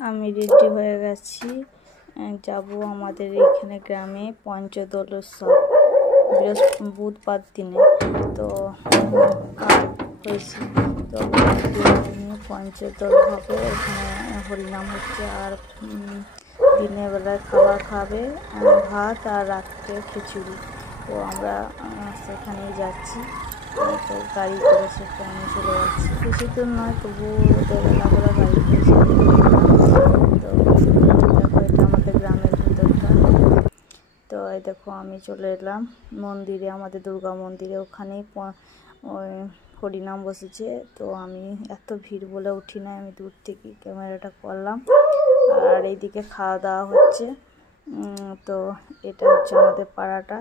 আমি রেডি হয়ে গেছি, যাব আমাদের এখানে গ্রামে পঞ্চদোল উৎসব বুধবার দিনে। তো হয়েছি, তো পঞ্চদোল হবে, এখানে হরিনাম হচ্ছে। আর দিনের বেলায় খাবার খাবে ভাত, আর রাত্রে খিচুড়ি। তো আমরা সেখানেই যাচ্ছি। তো গাড়ি করে সেখানে চলে যাচ্ছি, বেশি দূর নয়, তবু বেলা করে গাড়ি করে তো দেখো, এটা আমাদের গ্রামের ভিতরটা। তো এই দেখো, আমি চলে এলাম মন্দিরে, আমাদের দুর্গা মন্দিরে। ওখানেই ওই হরিনাম বসেছে। তো আমি এত ভিড় বলে উঠি না, আমি দূর থেকে ক্যামেরাটা করলাম। আর এইদিকে খাওয়া দাওয়া হচ্ছে। তো এটা হচ্ছে আমাদের পাড়াটা।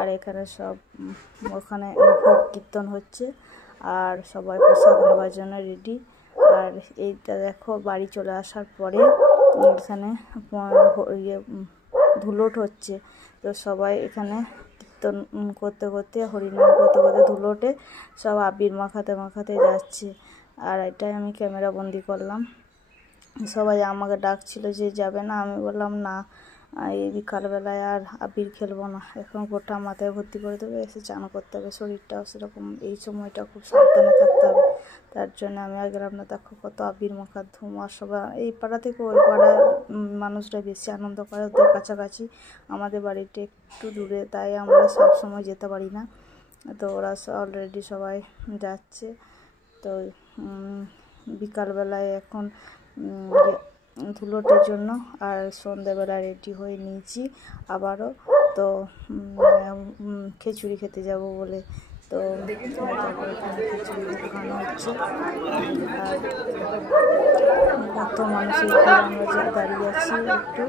আর এখানে সব ওখানে ভোগ কীর্তন হচ্ছে, আর সবাই প্রসাদ নেওয়ার জন্য রেডি। আর এইটা দেখো, বাড়ি চলে আসার পরে এখানে ধুলোট হচ্ছে। তো সবাই এখানে কীর্তন করতে করতে, হরিনাম করতে করতে ধুলোটে সব আবির মাখাতে মাখাতে যাচ্ছে। আর এটাই আমি ক্যামেরা বন্দি করলাম। সবাই আমাকে ডাকছিল যে যাবে না, আমি বললাম না, এই বিকালবেলায় আর আবির খেলবো না, এখন গোটা মাথায় ভর্তি করে দেবে, এসে চান করতে হবে। শরীরটাও সেরকম, এই সময়টা খুব সাবধানে থাকতে হবে। তার জন্য আমি আর গেলাম না। দেখো কত আবির মাখার ধুম। আর সবাই এই পাড়া থেকে ওই পাড়ার মানুষরা বেশি আনন্দ করে, ওদের কাছাকাছি। আমাদের বাড়িটা একটু দূরে, তাই আমরা সব সময় যেতে পারি না। তো ওরা অলরেডি সবাই যাচ্ছে। তো বিকালবেলায় এখন ধুলোটের জন্য, আর সন্ধ্যাবেলা রেডি হয়ে নিয়েছি আবারও। তো খিচুড়ি খেতে যাব বলে। তো খিচুড়ি খাওয়ানো হচ্ছে। আর কত মানুষের আমরা দাঁড়িয়ে আছি একটু।